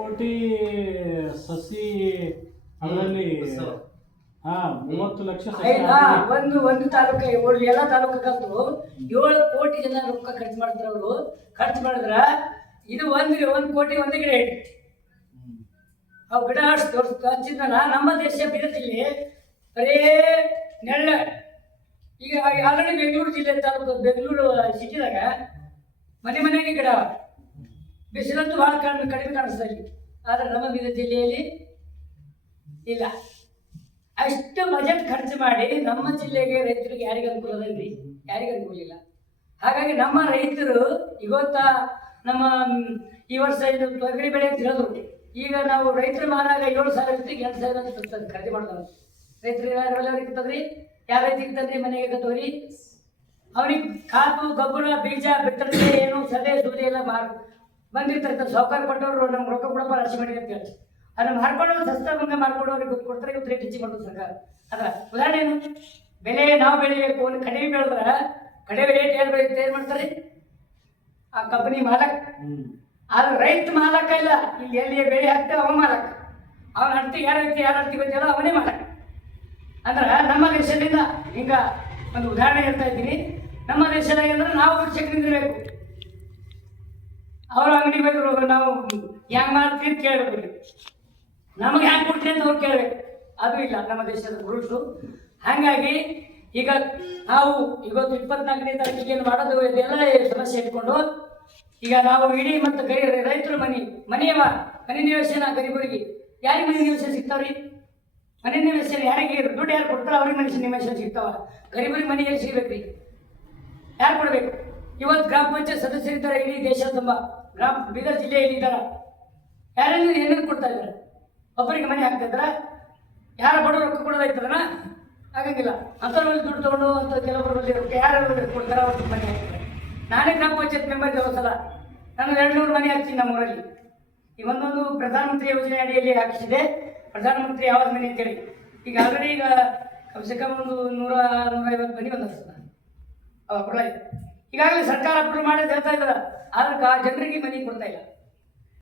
ಕೋಟಿ ಸಸಿ ಅದರಲ್ಲಿ 30 ಲಕ್ಷ ಸಸಿ ಒಂದು ತಾಲೂಕು ಎಲ್ಲ ತಾಲೂಕಕ್ಕಂತೂ 7 ಕೋಟಿ ಜನ ರೊಕ್ಕ ಖರ್ಚು ಮಾಡ್ತಾರೆ. ಅವರು ಖರ್ಚು ಮಾಡಿದ್ರ ಇದು 1 ಕೋಟಿ ಒಂದು ಗಿಡ ಇಟ್ಟು ಅವು ಗಿಡ ಹಚ್ಚಿದ್ನಲ್ಲ. ನಮ್ಮ ದೇಶ ಬೀರತಿಲ್ಲಿ ಬರೇ ನೆಳ್ಳ. ಈಗ ಆಲ್ರೆಡಿ ಬೆಂಗಳೂರು ಜಿಲ್ಲೆ ತಾಲೂಕು ಬೆಂಗಳೂರು ಸಿಟಿದಾಗ ಮನೆಗೆ ಗಿಡ, ಬಿಸಿಲಂತೂ ಭಾಳ ಕಡಿಮೆ ಕಾಣಿಸ್ತಾ ಇಲ್ಲಿ. ಆದರೆ ನಮ್ಮ ಬೀದರ್ ಜಿಲ್ಲೆಯಲ್ಲಿ ಇಲ್ಲ. ಅಷ್ಟು ಬಜೆಟ್ ಖರ್ಚು ಮಾಡಿ ನಮ್ಮ ಜಿಲ್ಲೆಗೆ ರೈತರಿಗೆ ಯಾರಿಗೆ ಅನುಕೂಲ ಅದನ್ರಿ? ಯಾರಿಗೆ ಅನುಕೂಲ ಇಲ್ಲ. ಹಾಗಾಗಿ ನಮ್ಮ ರೈತರು ಇವತ್ತ ನಮ್ಮ ಈ ವರ್ಷ ಇದು ತೊಗರಿ ಬೆಳೆ ಅಂತ ಹೇಳಿದ್ರು. ಈಗ ನಾವು ರೈತರು ಮಾರಾಗ 7,000 ಇರ್ತೀವಿ, 8,000 ಅಂತ ಖರೀದಿ ಮಾಡ್ತಾರೆ. ರೈತರು ಅವ್ರಿಗೆ ಇರ್ತದ್ರಿ. ಯಾವ ರೈತ ಇರ್ತದ್ರಿ ಮನೆಗೆ ಗತ್ತವ್ರಿ? ಅವ್ರಿಗೆ ಕಾಪು ಗೊಬ್ಬರ ಬೀಜ ಬಿತ್ತನೆ ಏನು ಸದೆ ಸೂದಿ ಎಲ್ಲ ಬಂದಿರ್ತಾರೆ. ಸಾವುಕಾರ ಕೊಟ್ಟವರು ನಮ್ಗೆ ರೊಕ್ಕ ಕೊಡಪ್ಪ ರಾಶಿ ಮಾಡಿ ಅಂತ ಹೇಳಿ ಅದನ್ನ ಮಾರ್ಕೊಂಡು ಸಸ್ತ ಬಂಗ ಮಾರ್ಕೊಂಡು ಅವ್ರಿಗೆ ಕೊಡ್ತಾರೆ. ಇವತ್ತು ರೇಟ್ ಹೆಚ್ಚು ಮಾಡೋದು ಸರ್ಕಾರ. ಅದ್ರ ಉದಾಹರಣೆ ಏನು? ಬೆಲೆ ನಾವು ಬೆಳಿಬೇಕು, ಒಂದು ಕಡಿಮೆ ಬೆಳೆದ್ರೆ ಕಡಿಮೆ ರೇಟ್ ಏನು ಬೆಳೆಯುತ್ತೆ, ಏನು ಮಾಡ್ತಾರೆ ಆ ಕಂಪನಿ ಮಾಲಕ್. ಆದ್ರೆ ರೈತ ಮಾಲಕ ಇಲ್ಲ. ಇಲ್ಲಿ ಎಲ್ಲಿ ಬೆಳೆ ಹಾಕ್ತೇವೆ ಅವ ಮಾಲಕ. ಅವನ ಹಡ್ತಿ ಯಾರು ಹಡ್ತಿ ಗೊತ್ತಿಲ್ಲ, ಅವನೇ ಮಾಲಕ. ಅಂದ್ರೆ ನಮ್ಮ ದೇಶದಿಂದ ಈಗ ಒಂದು ಉದಾಹರಣೆ ಹೇಳ್ತಾ ಇದ್ದೀನಿ. ನಮ್ಮ ದೇಶದಾಗ ಅಂದ್ರೆ ನಾವು ಶಿಕ್ಷಕರಿರಬೇಕು. ಅವ್ರ ಅಂಗಡಿ ಬೇಕು, ನಾವು ಹೆಂಗ್ ಮಾಡ್ತೀವಿ ಕೇಳಬೇಕು. ನಮಗೆ ಹ್ಯಾಂಗೆ ಕೊಡ್ತೀವಿ ಅಂತ ಅವ್ರು ಕೇಳಬೇಕು. ಅದು ಇಲ್ಲ ನಮ್ಮ ದೇಶದ ರೂಲ್ಸು. ಹಾಗಾಗಿ ಈಗ ನಾವು ಇವತ್ತು 24ನೇ ತಾರೀಕಿಗೆ ಏನು ಮಾಡೋದು ಇದೆಲ್ಲ ಸಮಸ್ಯೆ ಇಟ್ಕೊಂಡು ಈಗ ನಾವು ಇಡೀ ಮತ್ತು ರೈತರು ಮನೆ ನಿವೇಶನ ಗರೀಬರಿಗೆ ಯಾರಿಗೆ ಮನೆ ನಿವೇಶನ ಸಿಗ್ತಾವ್ರಿ? ಮನೆ ನಿವೇಶನ ಯಾರಿಗೆ ದುಡ್ಡು ಯಾರು ಕೊಡ್ತಾರ ಅವ್ರಿಗೆ ಮನೆ ನಿವೇಶನ ಸಿಗ್ತಾವ. ಗರೀಬರಿಗೆ ಮನೆ ಎಲ್ಲಿ ಸಿಗ್ಬೇಕ್ರಿ? ಯಾರು ಕೊಡ್ಬೇಕು? ಇವತ್ತು ಗ್ರಾಮ ಪಂಚಾಯತ್ ಸದಸ್ಯರಿದ್ದಾರೆ ಇಡೀ ದೇಶ ತುಂಬ. ಬೀದರ್ ಜಿಲ್ಲೆಯಲ್ಲಿ ಇದ್ದಾರ. ಯಾರೆಲ್ಲ ಏನೇನು ಕೊಡ್ತಾ ಇದ್ದಾರೆ? ಒಬ್ಬರಿಗೆ ಮನೆ ಹಾಕ್ತಾ ಇದ್ದಾರ? ಯಾರು ಬಡವರು ರೊಕ್ಕ ಕೊಡೋದಾಯ್ತದನ? ಆಗಂಗಿಲ್ಲ. ಅಂಥವ್ರಲ್ಲಿ ದುಡ್ಡು ತಗೊಂಡು ಅಂತ ಕೆಲವರಲ್ಲಿ ಯಾರು ಕೊಡ್ತಾರೆ ಅವ್ರಿಗೆ ಮನೆ ಹಾಕ್ತಾರೆ. ನಾನೇ ಗ್ರಾಮ ಪಂಚಾಯತ್ ಮೆಂಬರ್ ಸಲ ನಾನು 200 ಮನೆ ಹಾಕ್ತೀನಿ ನಮ್ಮೂರಲ್ಲಿ. ಈ ಒಂದೊಂದು ಪ್ರಧಾನಮಂತ್ರಿ ಯೋಜನೆ ಅಡಿಯಲ್ಲಿ ಹಾಕಿಸಿದೆ. ಪ್ರಧಾನಮಂತ್ರಿ ಆವಾಸ್ ಮನೆ ಅಂತೇಳಿ ಈಗ ಆಲ್ರೆಡಿ ಈಗ ಕಮ್ಸೆ ಕಮ್ ಒಂದು 100-150 ಮನೆ ಬಂದಿರ್ತದೆ. ಕೊಡಲ್ಲ. ಈಗಾಗಲೇ ಸರ್ಕಾರ ಅಪ್ರೂವ್ ಮಾಡಿ ಹೇಳ್ತಾ ಇದ್ದಾರೆ. ಆದ್ರೆ ಜನರಿಗೆ ಮನೆ ಕೊಡ್ತಾ ಇಲ್ಲ.